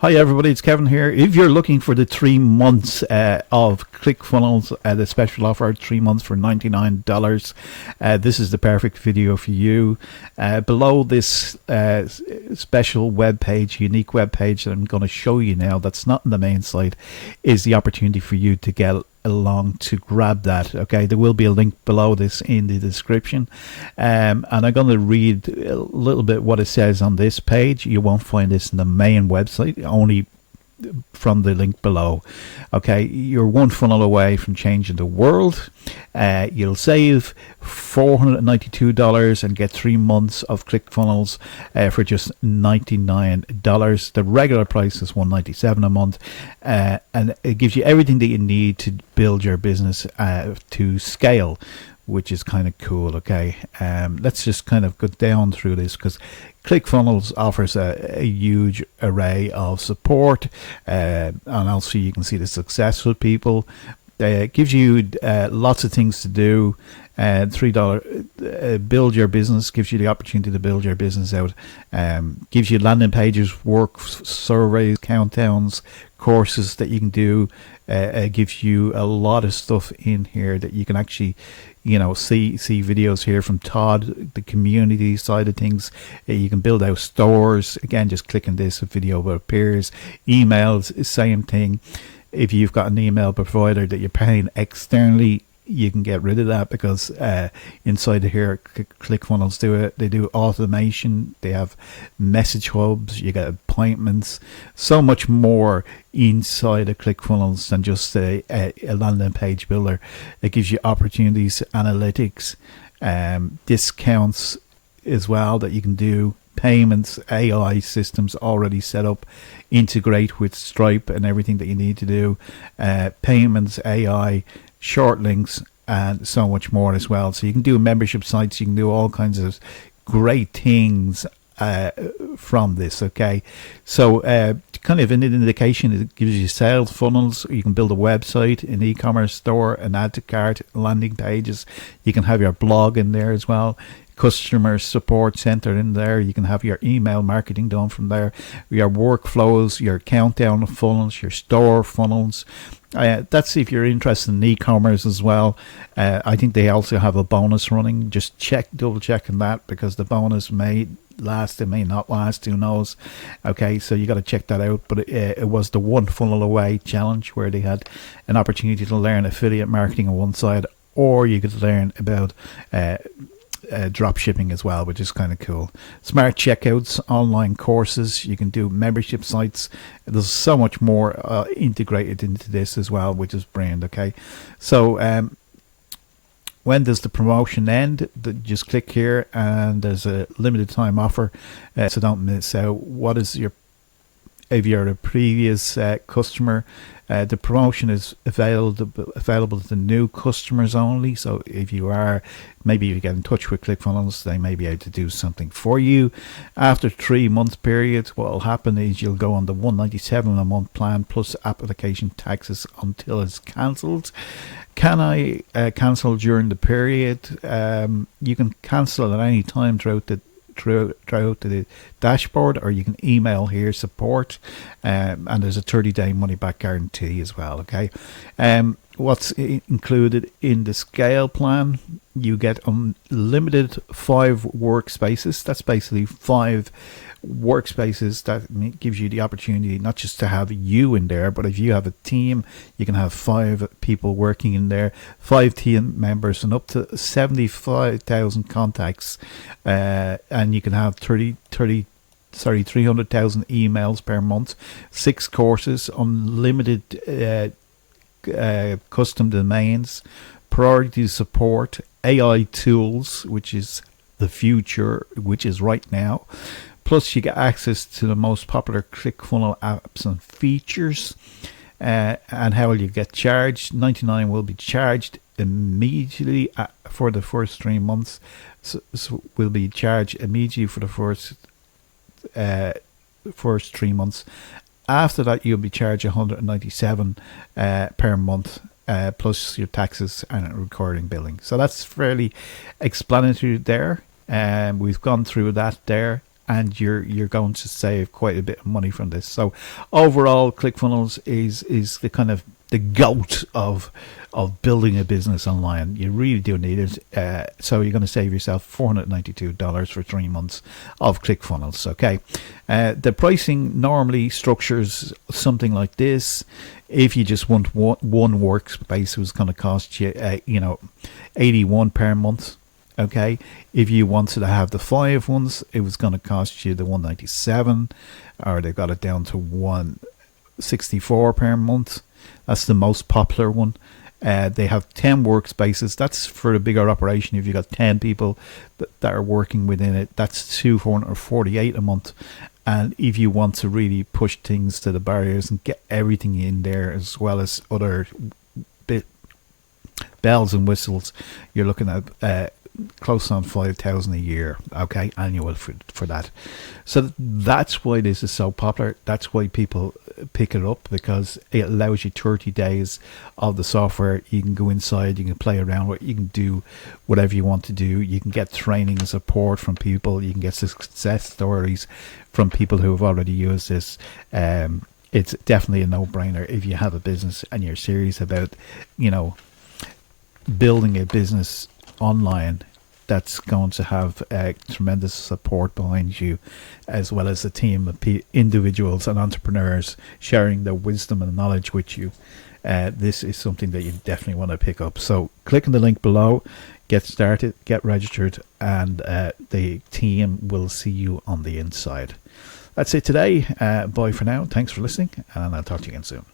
Hi everybody, it's Kevin here. If you're looking for the 3 months of ClickFunnels, the special offer, 3 months for $99, this is the perfect video for you. Below this special web page, unique web page that I'm going to show you now, that's not in the main site, is the opportunity for you to get along to grab that. Okay, there will be a link below this in the description, and I'm going to read a little bit what it says on this page. You won't find this in the main website, only from the link below. Okay, you're one funnel away from changing the world. You'll save $492 and get 3 months of ClickFunnels for just $99. The regular price is $197 a month, and it gives you everything that you need to build your business to scale, which is kind of cool. Okay, let's just kind of go down through this, because ClickFunnels offers a huge array of support, and also you can see the successful people. It gives you lots of things to do. $3 build your business, gives you the opportunity to build your business out. Gives you landing pages, work surveys, countdowns, courses that you can do. Gives you a lot of stuff in here that you can actually, see videos here from Todd, the community side of things. You can build out stores. Again, just clicking this, a video appears. Emails, same thing. If you've got an email provider that you're paying externally, you can get rid of that, because inside of here, ClickFunnels do it. They do automation. They have message hubs. You get appointments. So much more inside of ClickFunnels than just a landing page builder. It gives you opportunities, analytics, discounts as well that you can do. Payments, AI systems already set up, integrate with Stripe and everything that you need to do. Payments, AI, short links, and so much more as well. So you can do membership sites, you can do all kinds of great things from this. Okay, so kind of an indication, it gives you sales funnels. You can build a website, an e-commerce store, an add to cart, landing pages. You can have your blog in there as well, customer support center in there. You can have your email marketing done from there, your workflows, your countdown funnels, your store funnels. That's if you're interested in e-commerce as well. I think they also have a bonus running. Just double checking that, because the bonus may last, it may not last, who knows. Okay, so you got to check that out. But it was the one funnel away challenge, where they had an opportunity to learn affiliate marketing on one side, or you could learn about drop shipping as well, which is kind of cool. Smart checkouts, online courses, you can do membership sites. There's so much more integrated into this as well, which is brilliant. Okay, so when does the promotion end? Just click here, and there's a limited time offer, so don't miss out. What is your, if you're a previous customer, the promotion is available to new customers only. So if you are, maybe you get in touch with ClickFunnels, they may be able to do something for you. After 3 month period, what will happen is you'll go on the $197 a month plan plus application taxes until it's cancelled. Can I cancel during the period? You can cancel at any time throughout the dashboard, or you can email here support, and there's a 30-day money back guarantee as well. Okay, what's included in the scale plan? You get unlimited 5 workspaces. That's basically 5 workspaces that gives you the opportunity not just to have you in there, but if you have a team, you can have 5 people working in there, 5 team members, and up to 75,000 contacts, and you can have 300,000 emails per month, 6 courses, unlimited custom domains, priority support, AI tools, which is the future, which is right now. Plus, you get access to the most popular ClickFunnels apps and features. And how will you get charged? $99 will be charged immediately for the first 3 months. So will be charged immediately for the first 3 months. After that, you'll be charged $197 per month, plus your taxes and recording billing. So that's fairly explanatory there. We've gone through that there. and you're going to save quite a bit of money from this. So overall, ClickFunnels is the kind of the goat of building a business online. You really do need it. So you're going to save yourself $492 for 3 months of ClickFunnels. Okay, the pricing normally structures something like this. If you just want one workspace, it was going to cost you, $81 per month. Okay, if you wanted to have the 5 ones, it was going to cost you the $197, or they got it down to $164 per month. That's the most popular one. They have 10 workspaces. That's for a bigger operation. If you got 10 people that are working within it, that's $248 a month. And if you want to really push things to the barriers and get everything in there, as well as other bells and whistles, you're looking at close on 5,000 a year, okay, annual for that. So that's why this is so popular. That's why people pick it up, because it allows you 30 days of the software. You can go inside, you can play around with it, you can do whatever you want to do. You can get training and support from people. You can get success stories from people who have already used this. It's definitely a no-brainer if you have a business and you're serious about, building a business online that's going to have tremendous support behind you, as well as a team of individuals and entrepreneurs sharing their wisdom and knowledge with you. This is something that you definitely want to pick up. So click on the link below, get started, get registered, and the team will see you on the inside. That's it today. Bye for now. Thanks for listening, and I'll talk to you again soon.